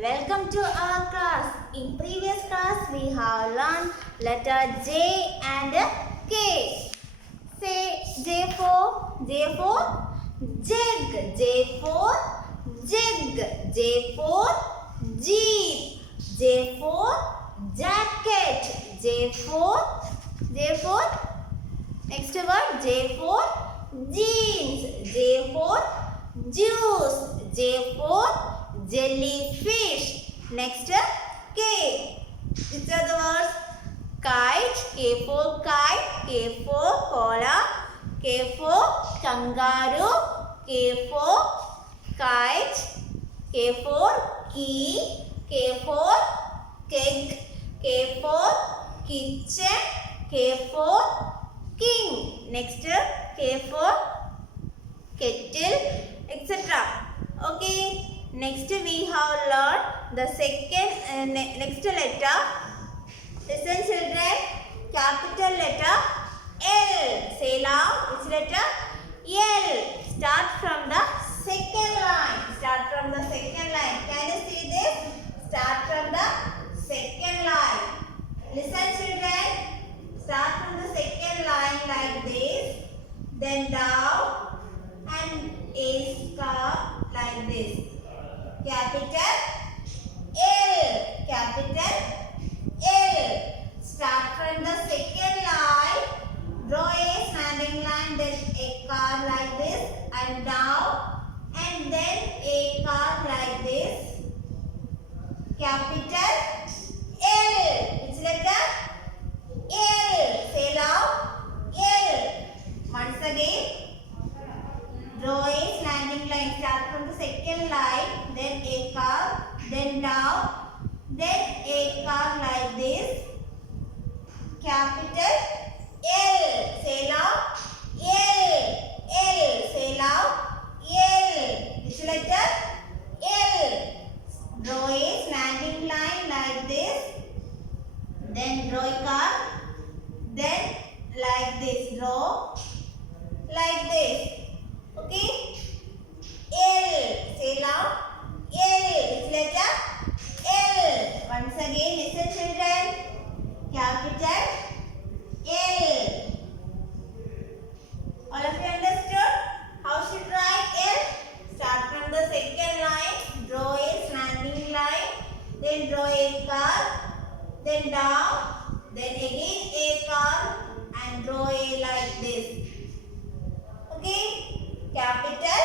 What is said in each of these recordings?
Welcome to our class. In previous class we have learned letter J and K. Say J for jig, J for jig, J for jeep, J for jacket, J for next word J for jeans, J for juice, J for jellyfish. Next K. Which are the words? Kite, K for kite, K for koala, K for kangaroo, K for kite, K for key, K for keg, K for kitchen, K for king. Next K for kettle, etc. Okay. Next we have learned the second next letter. Listen children. Capital letter L. Say loud. Which letter? L. Start from the second line. Start from the second line. Can you see this? Start from the second line. Listen children. Start from the second line like this. Then down and a star like this. Capital L. Capital L. Start from the second line. Draw a standing line, then a car like this and down, and then a car like this. Capital L. Which letter? L. Say loud. L. Once again. Draw a standing line. Start from the second line, then a car, then down, then a car like this. Capital L. Say loud. L. L. Say loud. L. Which letter? L. Draw a standing line like this. Then draw a car. Then like this. Draw like this. Okay? L. Say loud. L. Which letter? L. Once again, listen children. Capital L. All of you understood? How should write L? Start from the second line. Draw a standing line. Then draw a car. Then down. Then again a car. And draw a like this. Okay? Capital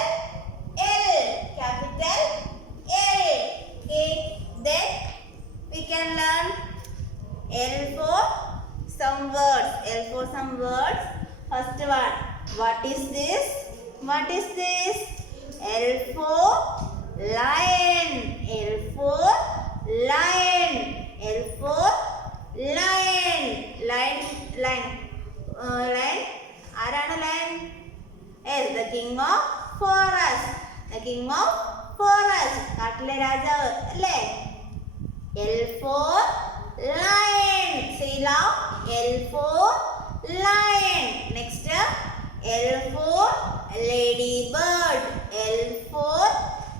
L. Capital L. Okay. Then we can learn L for some words. L for some words. First one. What is this? What is this? L for lion. L for lion. L for lion. Lion. Lion. Arana lion. Yes, the king of forest. The king of forest. Kattile Rajavu. Alle. L for lion. Say loud. L for lion. Next, L for ladybird. L for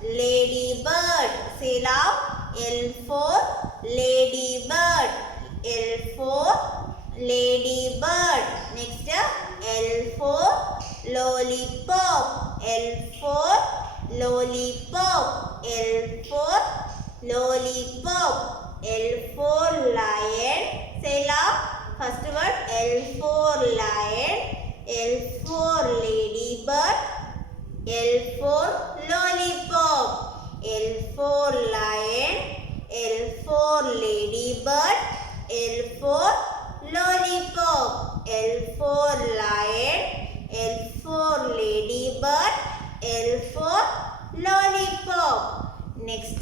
ladybird. Say loud. L for ladybird. L for ladybird. Next, L for lollipop. L for lollipop. L for lollipop. L for lion. Say loud. First word L for lion. L for ladybird. L for lollipop. L for lion. L for ladybird. L for lollipop. L for lion. L for ladybird. L for lollipop. Next,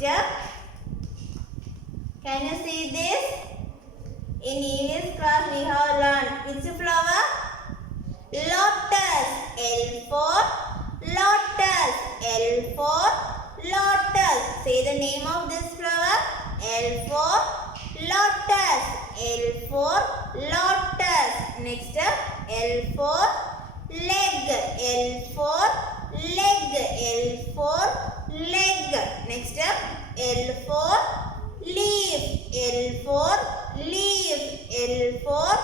can you see this? In previous class we have learned which flower? Lotus. L for lotus. L for lotus. Say the name of this flower. L for lotus. L for lotus. Next, L for leg. L for leg. L for leg. Next L for leaf. L for leaf. L for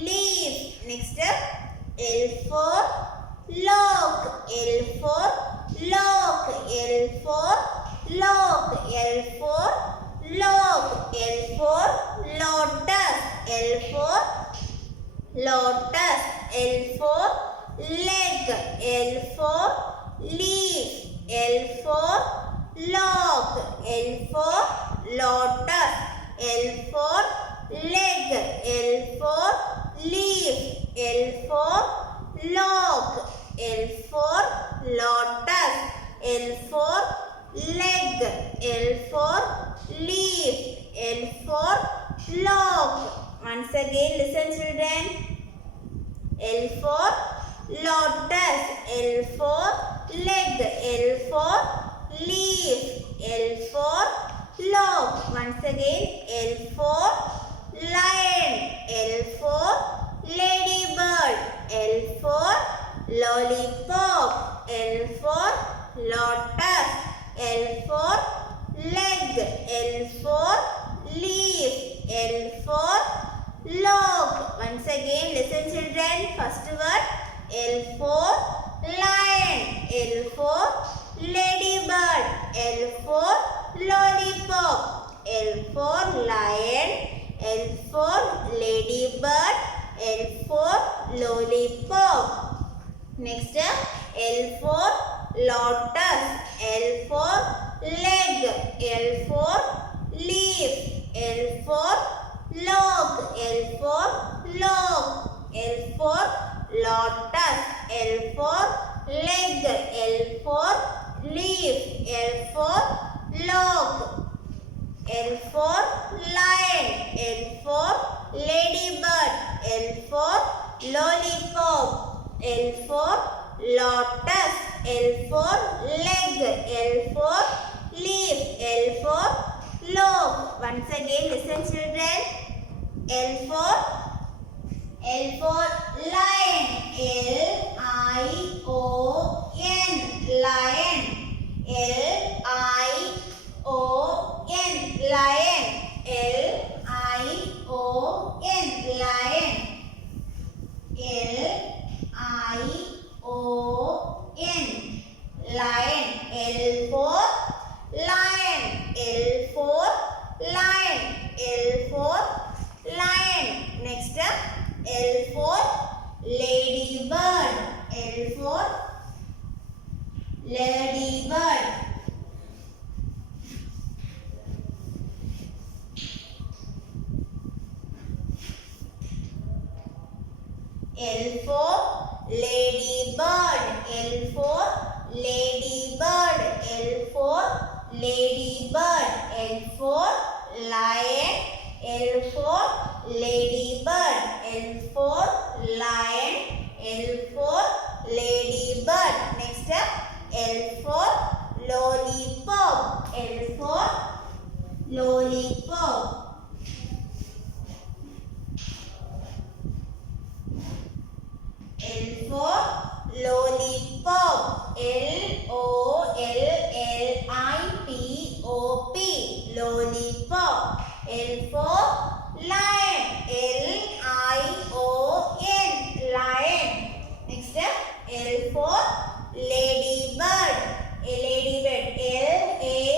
leaf. Next L for lock. L for lock. L for lock. L for lock. L for lotus. L for lotus. L for leg. L for leaf. L for lock. L for lotus. L for leg. L for leaf. L for lock. L for lotus. L for leg. L for leaf. L for lock. Once again listen children. L for lotus. L for leg. L for leaf. L for lock. Once again L for lion. L for ladybird. L for lollipop. L for lotus. L for leg. L for leaf. L for lock. Once again listen children. First word L for lion. L for ladybird. L for lollipop. L for lion. L for ladybird. L for lollipop. Next L for lotus. L for leg. L for leaf. L for lock. L for lock. L for lotus. L for leg. L for leaf. L for lock. L for lion. L for ladybird. L for lollipop. L for lotus. L for leg. L for leaf. L for lock. Once again listen children. L for lion. L-I-O-N. Lion. L-I-O-N. Lion. L-I-O-N. Lion. L-I-O-N. Lion. L for lion. L for lion. L for lion. Next L for ladybird. L for ladybird. L for ladybird. L for ladybird. L for ladybird. L for lion. L for ladybird. L for lion. L for ladybird. Next L for lollipop. L for lollipop. L for lollipop. L-O-L-L-I-P-O-P. Lollipop. L for lion. L-I-O-N. Lion. Next L for ladybird. Ladybird. L-A-D-Y-B-I-R-D.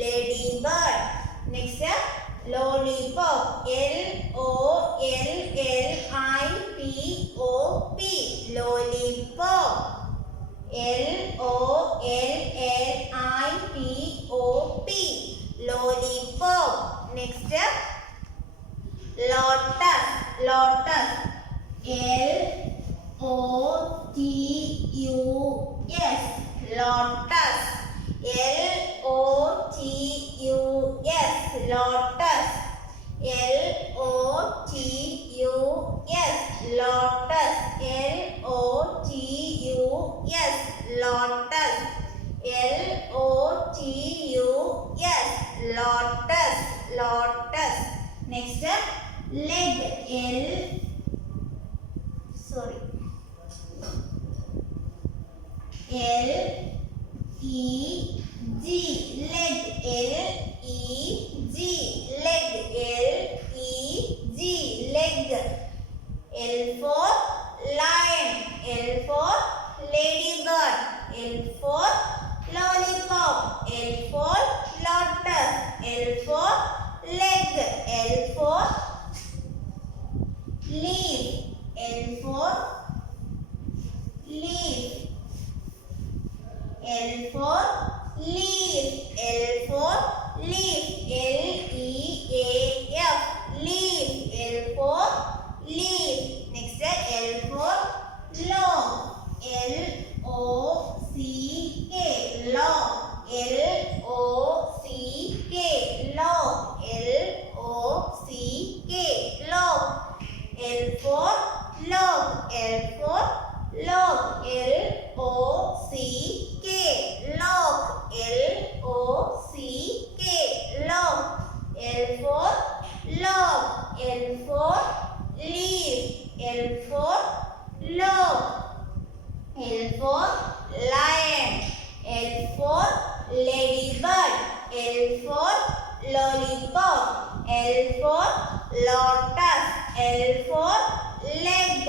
Ladybird. Next lollipop. L-O-L-L-I-P-O-P. Lollipop. L-O-L-L-I-P-O-P. Lollipop. Next lotus. Lotus. L-O-T-U-S. Lotus. L-O-T-U-S. Lotus. L-O-T-U-S. Lotus. L-O-T-U-S. Lotus. L-O-T-U-S. Lotus. Lotus. Next leg. L E G, leg. L E G, leg. L E G, leg. L for lion. L for ladybird. L for lollipop. L for lotus. L for leg. L for leaf. L for leaf. L for leaf. L for leaf. L E A F, leaf. L for leaf. Next, L for long. L O C K, long. L O C K, long. L O C K, long. L for log. L for log. L O C K, log. L O C K, log. L for log. L for leaf. L for log. L for lion. L for ladybird. L for lollipop. L for lotus. L for leg.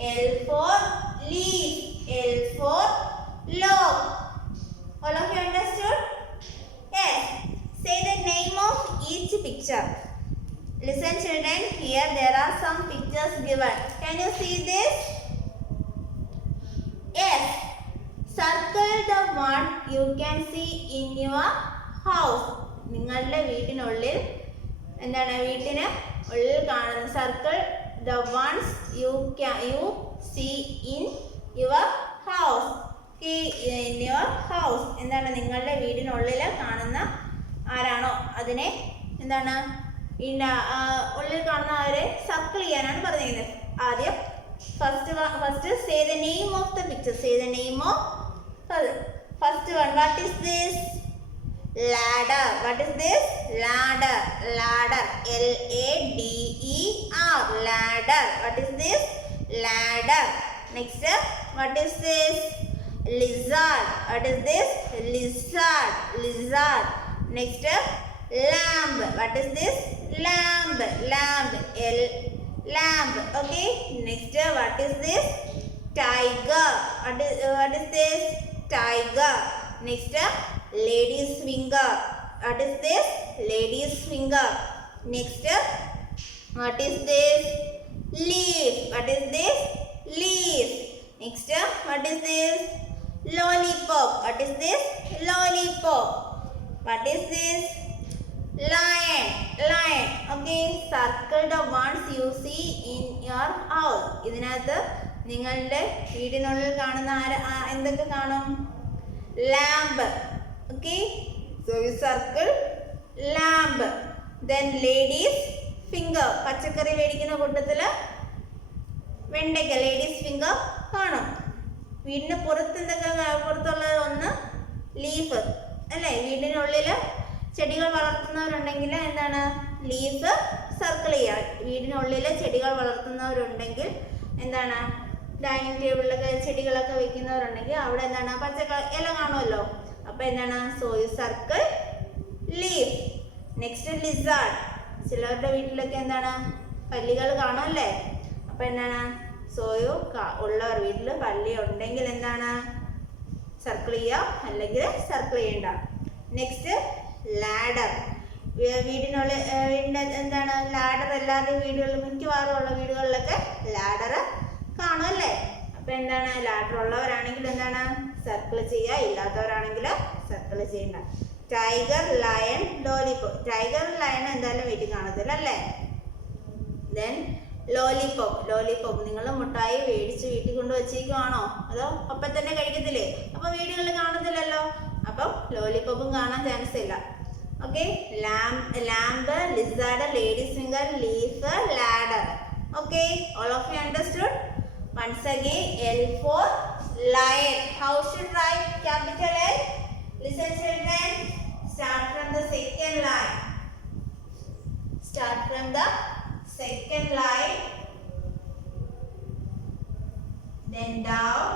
L for leaf. L for log. All of you understood? Yes. Say the name of each picture. Listen children, here there are some pictures given. Can you see this? Yes. Circle the one you can see in your house. നിങ്ങളുടെ വീട്ടിനുള്ളിൽ എന്താണ് വീട്ടിന് ഉള്ളിൽ കാണുന്ന circle the ones you see in your house. In your house എന്താണ് നിങ്ങളുടെ വീടിനുള്ളിൽ കാണുന്ന ആരാണോ അതിനെ എന്താണ് ഉള്ളിൽ കാണുന്ന അവരെ സർക്കിൾ ചെയ്യാനാണ് പറഞ്ഞിരിക്കുന്നത്. ആദ്യം first say the name of the picture. Say the name of first one. What is this? Ladder. What is this? Ladder. Ladder. L-A-D-E-R. Ladder. What is this? Ladder. Next, what is this? Lizard. What is this? Lizard. Lizard. Next, lamb. What is this? Lamb. Lamb. Lamb. Okay. Next, what is this? Tiger. What is this? Tiger. Next, lady's finger. What is this? Lady's finger. Next, what is this? Leaf. What is this? Leaf. Next, what is this? Lollipop. What is this? Lollipop. What is this? Lion. Lion. Okay. Circle the ones you see in your house. ഇതിനകത്ത് നിങ്ങളുടെ വീടിനുള്ളിൽ കാണുന്ന എന്തൊക്കെ കാണും? Lamb. Okay. So you circle lamb. Then lady's finger. പച്ചക്കറി മേടിക്കുന്ന കൂട്ടത്തില് വെണ്ടയ്ക്ക ലേഡീസ് ഫിംഗർ കാണും. വീടിന് പുറത്ത് പുറത്തുള്ളത് ഒന്ന് ലീഫ് അല്ലേ. വീടിനുള്ളിൽ ചെടികൾ വളർത്തുന്നവരുണ്ടെങ്കിൽ എന്താണ് ലീഫ് സർക്കിൾ ചെയ്യുക. വീടിനുള്ളിൽ ചെടികൾ വളർത്തുന്നവരുണ്ടെങ്കിൽ എന്താണ് ഡൈനിങ് ടേബിളിലൊക്കെ ചെടികളൊക്കെ വെക്കുന്നവരുണ്ടെങ്കിൽ അവിടെ എന്താണ് പച്ചക്കറി ഇല കാണുമല്ലോ. അപ്പോൾ എന്താണ് so you circle leaf. Next lizard. ചിലവരുടെ വീട്ടിലൊക്കെ എന്താണ് പല്ലികൾ കാണുമല്ലേ. അപ്പോൾ എന്താണ് സോയോ ഉള്ളവർ വീട്ടിൽ പല്ലി ഉണ്ടെങ്കിൽ എന്താണ് സർക്കിൾ ചെയ്യുക, അല്ലെങ്കിൽ സർക്കിൾ ചെയ്യണ്ട. Next ladder. വീടിൻ്റെ എന്താണ് ലാഡർ എല്ലാവരുടെയും വീടുകളിൽ മിക്കവാറും ഉള്ള വീടുകളിലൊക്കെ ലാഡർ കാണും അല്ലേ. അപ്പോൾ എന്താണ് ലാഡർ ഉള്ളവരാണെങ്കിൽ എന്താണ് സർക്കിൾ ചെയ്യുക, ഇല്ലാത്തവരാണെങ്കിൽ സർക്കിൾ ചെയ്യണ്ട. Tiger, lion, lollipop. Tiger lion എന്തായാലും വീട്ടിൽ കാണത്തില്ല അല്ലേ. Then lollipop. ലോലിപോപ്പ് നിങ്ങൾ മുട്ടായി മേടിച്ച് വീട്ടിൽ കൊണ്ട് വെച്ചേക്കുവാണോ അതോ അപ്പം തന്നെ കഴിക്കത്തില്ലേ? അപ്പോൾ വീടുകളിൽ കാണത്തില്ലല്ലോ. അപ്പം ലോലിപോപ്പും കാണാൻ ചാൻസ് ഇല്ല. Okay. Lamp, lizard, ladies finger, leaf, ladder. Okay. All of you understood? Once again, L for lion. How should write capital L? Listen children. Start from the second line. Start from the second line. Then down.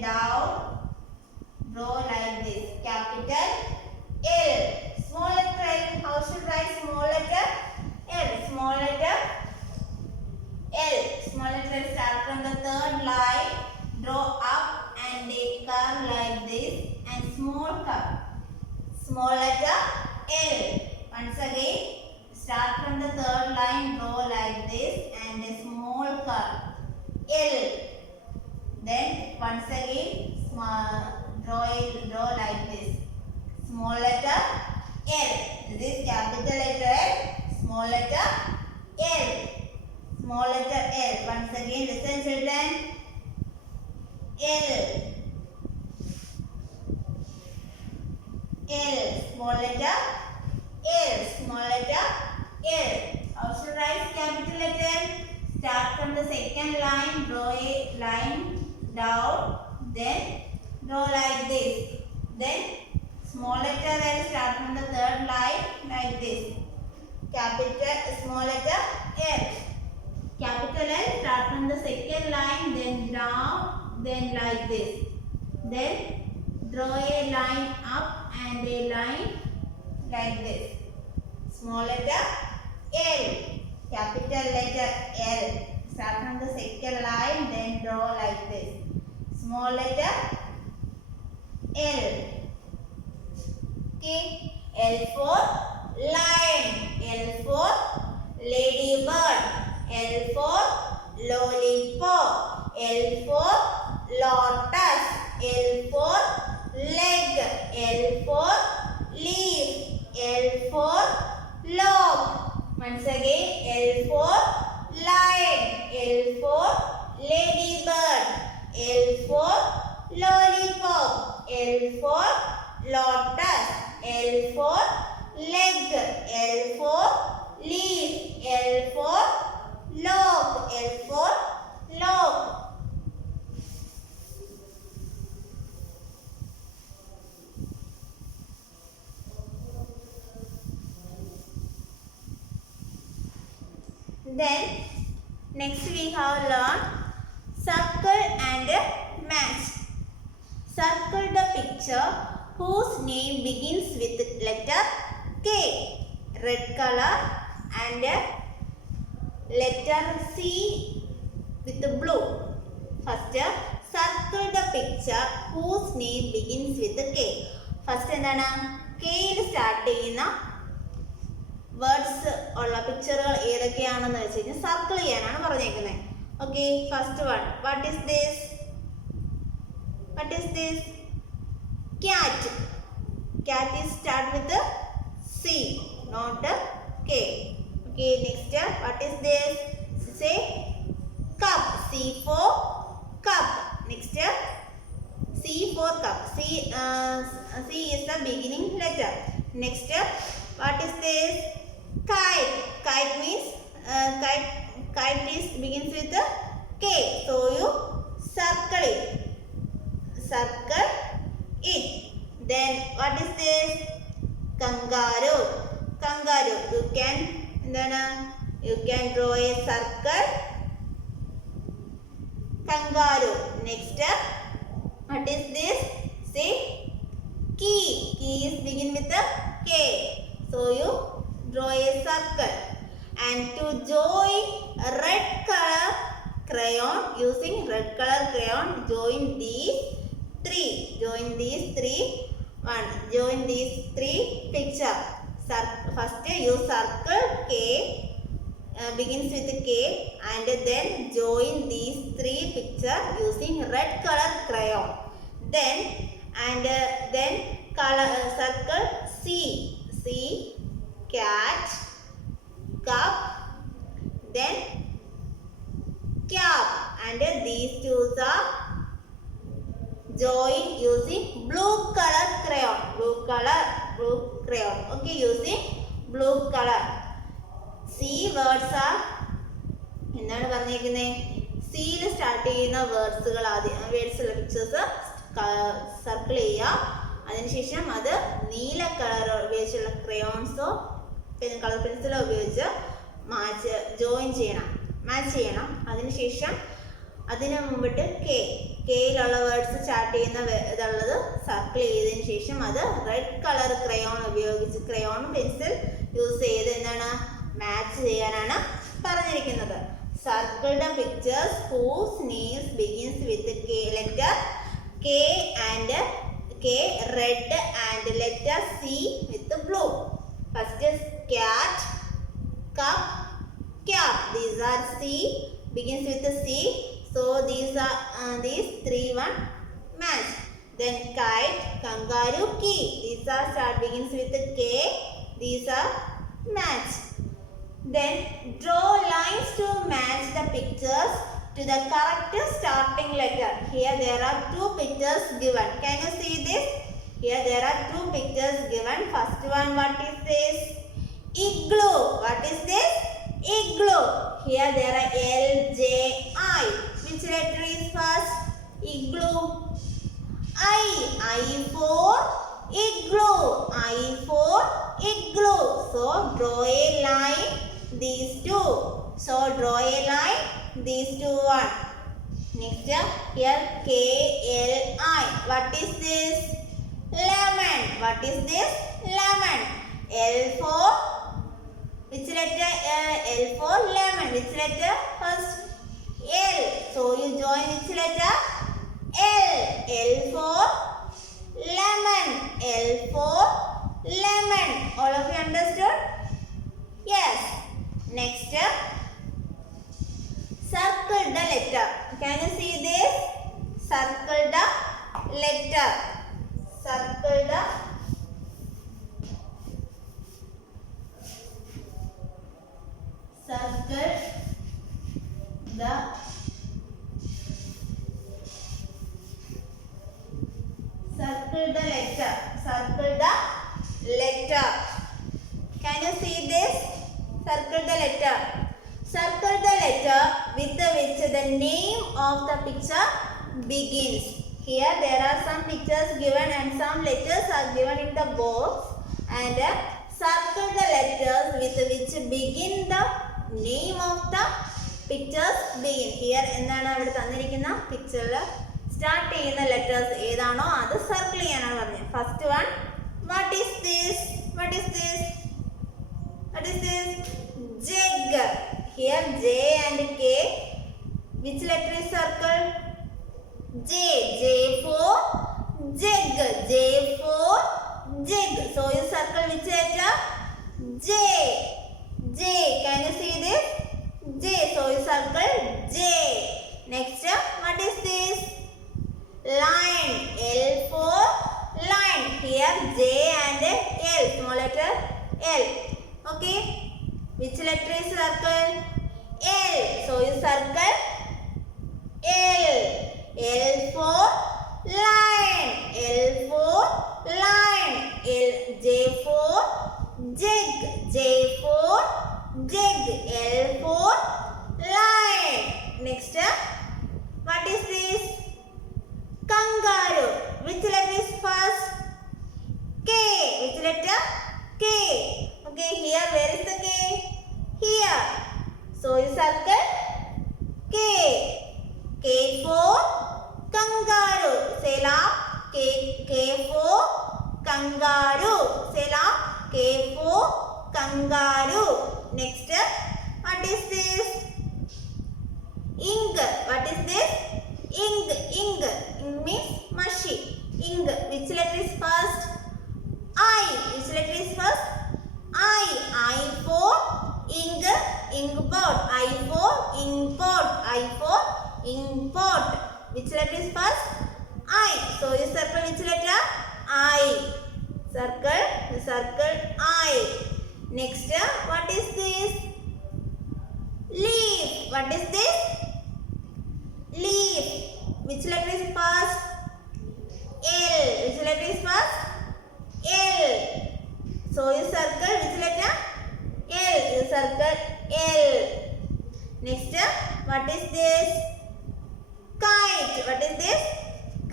down, draw like this. Capital L. Small letter L. How should write small letter L? Small letter L. Small letter L. Start from the third line. Draw up and a curve like this and small curve. Small letter L. Once again, start from the third line. Draw like this and a small curve. L. Then once again, draw like this. Small letter L. This is capital letter L. Small letter L. Small letter L. Once again, listen children. L. L. Small letter L. Small letter L. How should write capital letter L? Start from the second line. Draw a line down. Then draw like this. Then small letter L. Start from the third line like this. Capital small letter L. Capital L. Start from the second line. Then down. Then like this. Then draw a line up and a line like this. Small letter L. Capital letter L. Start from the second line. Then draw like this. Small letter L. Okay. L for lion. L for ladybird. L for lollipop. L for lotus. L for leg. L for leaf. L for log. Once again, L for lion. L for ladybird. L for lollipop. L for lotus. L for leg. L for leaf. L for log. L for log. Then next we have learned circle and match. Circle the picture whose name begins with letter K. Red color and letter C with blue. First, circle the picture whose name begins with K. First എന്താണ് K യിൽ start ചെയ്യുന്ന words ഉള്ള പിക്ചറുകൾ ഏതൊക്കെയാണെന്ന് വെച്ച് കഴിഞ്ഞാൽ circle ചെയ്യാനാണ് പറഞ്ഞേക്കുന്നത്. Okay, first one. What is this? What is this? Cat. Cat is start with C, not K. Okay, next, what is this? Say cup. C for cup. Next, C for cup. C is the beginning letter. Next, what is this? Kite. Kite means kite is begins with K. So you circle it. Circle it. Then what is this? Kangaroo. Kangaroo. You can draw a circle. Kangaroo. Next, what is this? Say key. Key is begin with a K. So you draw a circle. And to join red color crayon, using red color crayon, join these three. Join these three picture. First you circle K, begins with K, and then join these three picture using red color crayon. Then circle C. Cat, cup, then cap, and these two are join using blue color crayon. Blue crayon. Okay, using blue color. C words are എന്താണ് പറഞ്ഞിരിക്കുന്നത്? സിയിൽ start ചെയ്യുന്ന വേർഡ്സുകൾ വേർഡ്സുള്ള pictures circle ചെയ്യുക. അതിനുശേഷം അത് നീല colour ഉപയോഗിച്ചുള്ള ക്രയോൺസോ പിന്നെ കളർ പെൻസിലോ ഉപയോഗിച്ച് മാച്ച് ചെയ്യണം. അതിനുശേഷം അതിന് മുമ്പിട്ട് കെ, കെയിലുള്ള വേർഡ്സ് സ്റ്റാർട്ട് ചെയ്യുന്ന ഇതുള്ളത് സർക്കിൾ ചെയ്തതിന് ശേഷം അത് റെഡ് കളർ ക്രയോൺ ഉപയോഗിച്ച്, ക്രയോൺ പെൻസിൽ യൂസ് ചെയ്ത് എന്താണ് മാച്ച് ചെയ്യാനാണ് പറഞ്ഞിരിക്കുന്നത്. Circle the pictures whose names begins with K, letter K and K red and letter C with blue. First is cat, cup, cap. These are C, begins with C. So these three one match. Then kite, kangaroo, key. These are start begins with K. These are match. Then draw lines to match the pictures to the correct starting letter. Here there are two pictures given. Can you see this? Here there are two pictures given. First one, what is this? Igloo. What is this? Igloo. Here there are L, J, I. Which letter is first? Igloo. I for igloo. I for igloo. So draw a line these two. So draw a line these two one. Next here K L I. What is this? Lemon. What is this? Lemon. L for which letter? L for lemon. Which letter first? L. So you join which letter? L. L for lemon. L for lemon. All of you understood? Yes. Next, circle the letter. Can you see this? Circle the letter. Circle the letter. Circle the letter. Can you see this? Circle the letter. Circle the letter with which the name of the picture begins. Here there are some pictures given and some letters are given in the box, and circle the letters with which begin the name of the pictures begin. Here എന്താണ് അവിടെ തന്നിരിക്കുന്ന പിക്ചറിൽ start ചെയ്യുന്ന letters ഏതാണോ അത് circle ചെയ്യാനാണ് പറഞ്ഞത്. First one, what is this? What is this? What is this? Jug. Here J and K. Which letter is circled? J. J for jug. J for jug. So you circle which letter? J. J. Can you see this? J. So you circle J. Next, what is this? Line. L for line. Here J and L. Small letter L. Okay. Which letter is circled? L. So you circle L. L for line. L for line. L. J for jig. J for jig. L for line. Next, what is this? Kangaroo. Which letter is first? K. Which letter? K. Okay, here where is the K? Here. So you circle K. K for kangaroo. Say loud. K for kangaroo. Say loud. K for kangaroo. Next, what is this? Ink. What is this? Ink. Ink. Ink means mushy. Ink. Which letter is first? I. Which letter is first? I. I for ink. Inkpot. I for inkpot. I for inkpot. Which letter is first? I. So you circle which letter? I. Circle. You circle I. Next, what is this? Leaf. What is this? Leaf. Which letter is first? L. Which letter is first? L. So you circle which letter? L. You circle L. Next, what is this? Kite. What is this?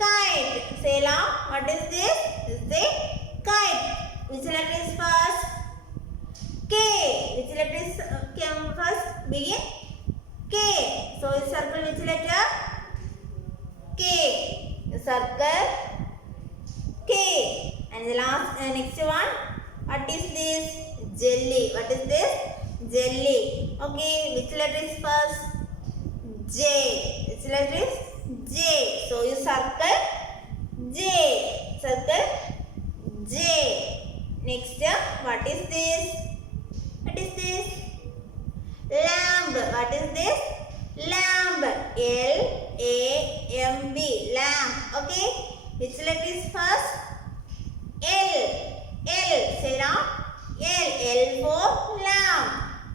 Kite. Say loud. What is this? This is a kite. Which letter is first? K. Which letter is came first? Begin K. So you circle which letter? circle K. And the last next one, what is this? Jelly. What is this? Jelly. Okay, which letter is first? J. Which letter is J? So you circle J. Circle J. Next, what is this? What is this? Lamb. What is this? Lamb. L-A-M-B. Lamb. Okay. Which letter is first? L. L. Say now. L. L for lamb.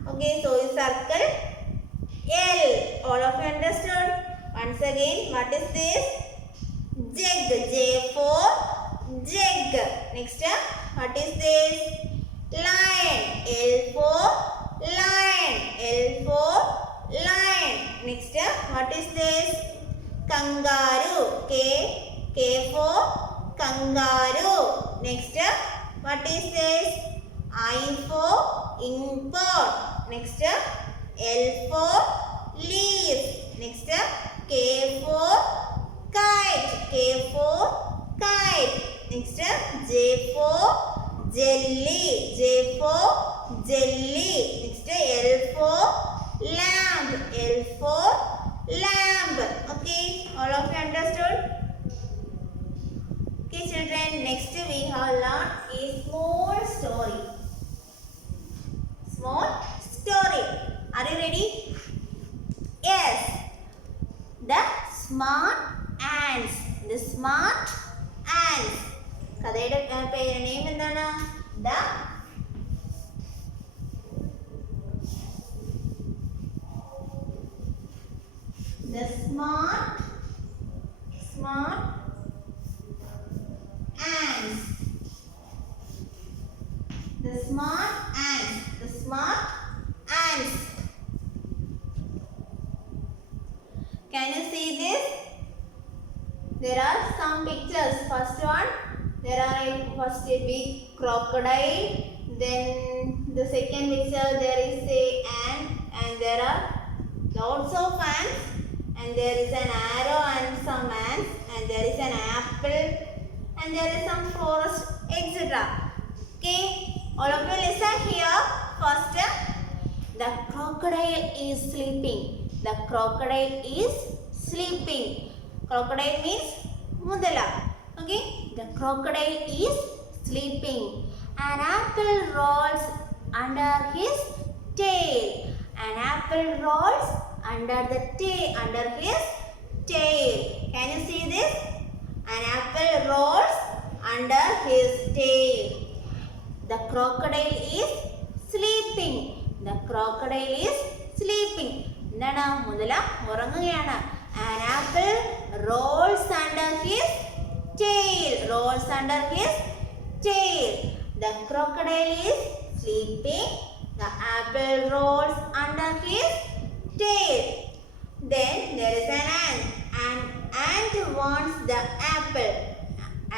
Okay. So you circle L. All of you understood? Once again, what is this? Jug. J for jug. Next, what is this? Lion. L for lion. L for lion. Next, what is this? Kangaroo. K. K for kangaroo. Next, what is this? I for inkpot. Next, L for leaf. Next, K for kite. K for kite. Next, J for jelly. J for jelly. Next, L for lamb. L for lamb. Okay, all of you understood? Okay, children, next we have learned a small story. Small story. Are you ready? Yes. The smart ants. The smart ants. കഥയുടെ പേര് name എന്താണ്? The smart ants. The smart ants. The smart ants. Can you see this? There are some pictures. First one, there are first a big crocodile. Then the second picture, there is a ant, and there are lots of ants. And there is an arrow and some ants, and there is an apple, and there is some forest, etc. Okay, all of you listen here. First, the crocodile is sleeping. The crocodile is sleeping. Crocodile means mudala. Okay, the crocodile is sleeping. An apple rolls under his tail. An apple rolls under his tail. Can you see this? An apple rolls under his tail. The crocodile is sleeping. The crocodile is sleeping. എന്താണ്? മുതല ഉറങ്ങുകയാണ്. An apple rolls under his tail. Rolls under his tail. The crocodile is sleeping. The apple rolls under his tail. Then there is an ant. An ant wants the apple.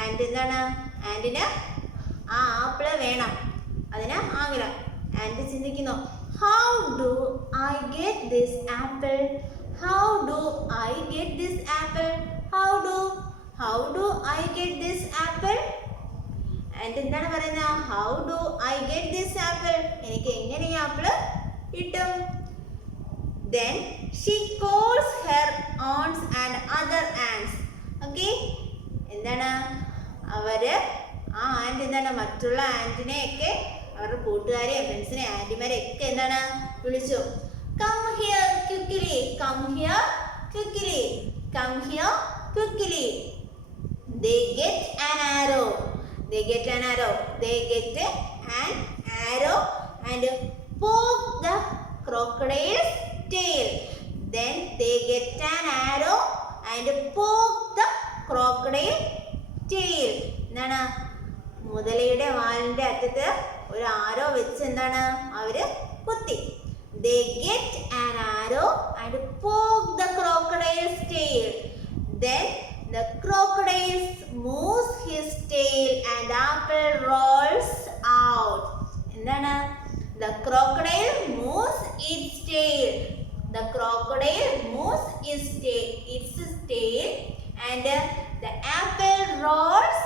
Ant എന്താണ്? ആന്റിന് ആ apple വേണം. അതിന് ആഗ്രഹം. And ചിന്തിക്കുന്നു, how do I get this apple? How do I get this apple? How do I get this apple? And എന്താണ് പറയുന്നത്? How do I get this apple? എനിക്ക് എങ്ങനെ ഈ ആപ്പിള് കിട്ടും? Then she calls her aunts and other ants. Okay, എന്താണ് അവര് ആ and എന്താണ് മറ്റുള്ള ആന്റിനെയൊക്കെ അവരുടെ കൂട്ടുകാരെയും ഫ്രണ്ട്സിനെ ആന്റിമാരെ ഒക്കെ എന്താണ് വിളിച്ചു. Come here quickly. Come here quickly. Come here quickly. They get an arrow. They get an arrow. They get an arrow and poke the crocodile's tail. Then they get an arrow and poke the crocodile tail. എന്താണ് മുതലയുടെ വാലിന്റെ അറ്റത്ത് ഒരു ആരോ വെച്ച് എന്താണ് അവര് കുത്തി. They get an arrow and poke the crocodile's tail. Then the crocodile moves his tail and apple rolls out. എന്താണ്? The crocodile moves its tail. The crocodile moves its tail and the apple rolls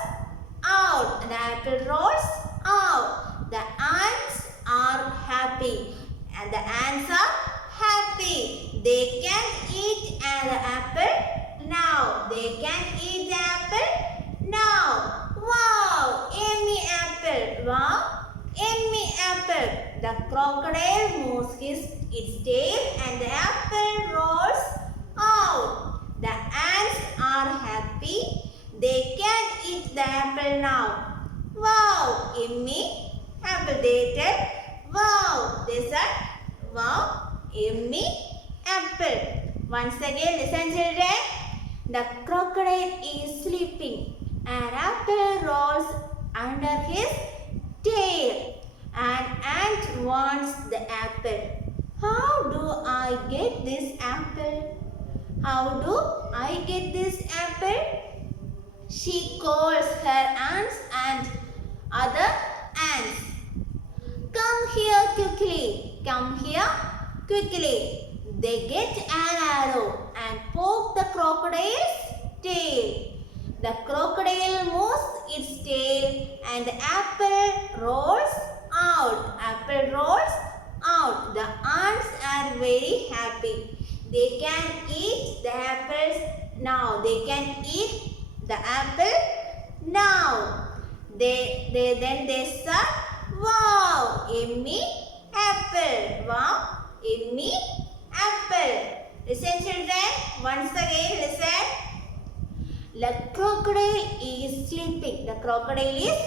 out. The apple rolls out. The ants are happy. And the ants are happy. They can eat an apple now. They can eat the apple now. Wow, yummy apple. Wow, yummy apple. The crocodile moves its tail and the apple rolls out. The ants are happy. They can eat the apple now. Wow, yummy apple. They said, wow. They said, wow, yummy apple. Once again, listen children. The crocodile is sleeping. An apple rolls under his tail. An ant wants the apple. How do I get this apple? How do I get this apple? She calls her aunts and other ants. Come here quickly. Come here quickly. They get an arrow and poke the crocodile's tail. The crocodile moves its tail and the apple rolls out. Apple rolls out. The ants are very happy. They can eat the apples now. They can eat the apple now. Then they said, wow, yummy apple. Wow, yummy apple. Listen children, once again listen. The crocodile is sleeping. The crocodile is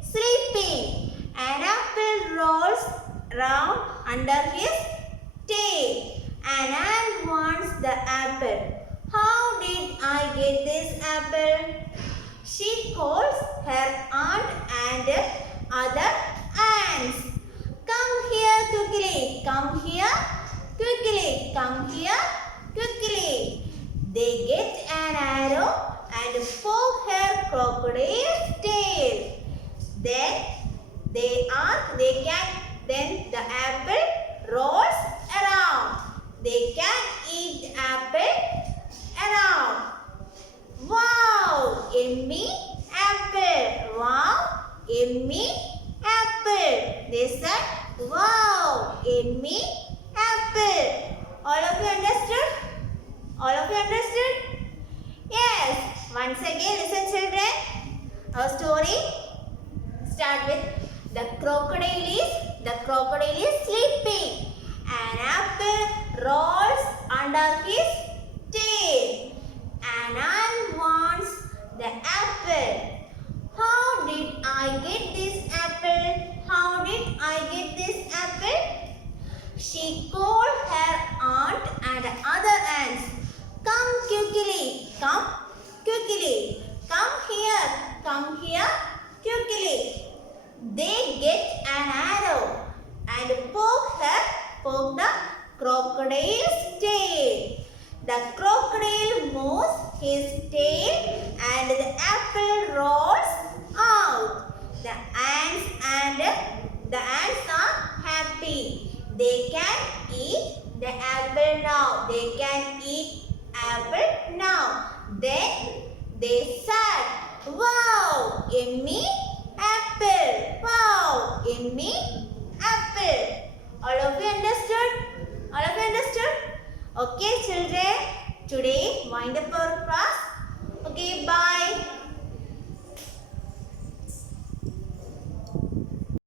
sleeping. An apple rolls round under his tail. An ant wants the apple. How did I get this apple? She calls her aunt and other ants. Come here quickly. Come here quickly. Come here quickly. They get an arrow and poke her crocodile's tail. Then the apple rolls around. They can eat the apple around. Wow, yummy apple. Wow, yummy apple. They said, wow, yummy apple. All of you understood? All of you understood? Yes. Once again, listen children. Our story start with the crocodile is sleeping. An apple rolls under his tail. An ant wants the apple. How did I get this apple? How did I get this apple? She called her aunt and other ants. Come quickly. Come quickly. Come here quickly. They get an arrow and poke the crocodile's tail. The crocodile moves his tail and the apple rolls out. The ants are happy. They can eat the apple now. They can eat apple now. Then they said, wow, yummy apple. Wow, yummy apple. All of you understood? All of you understood? Okay children, today wind up our class.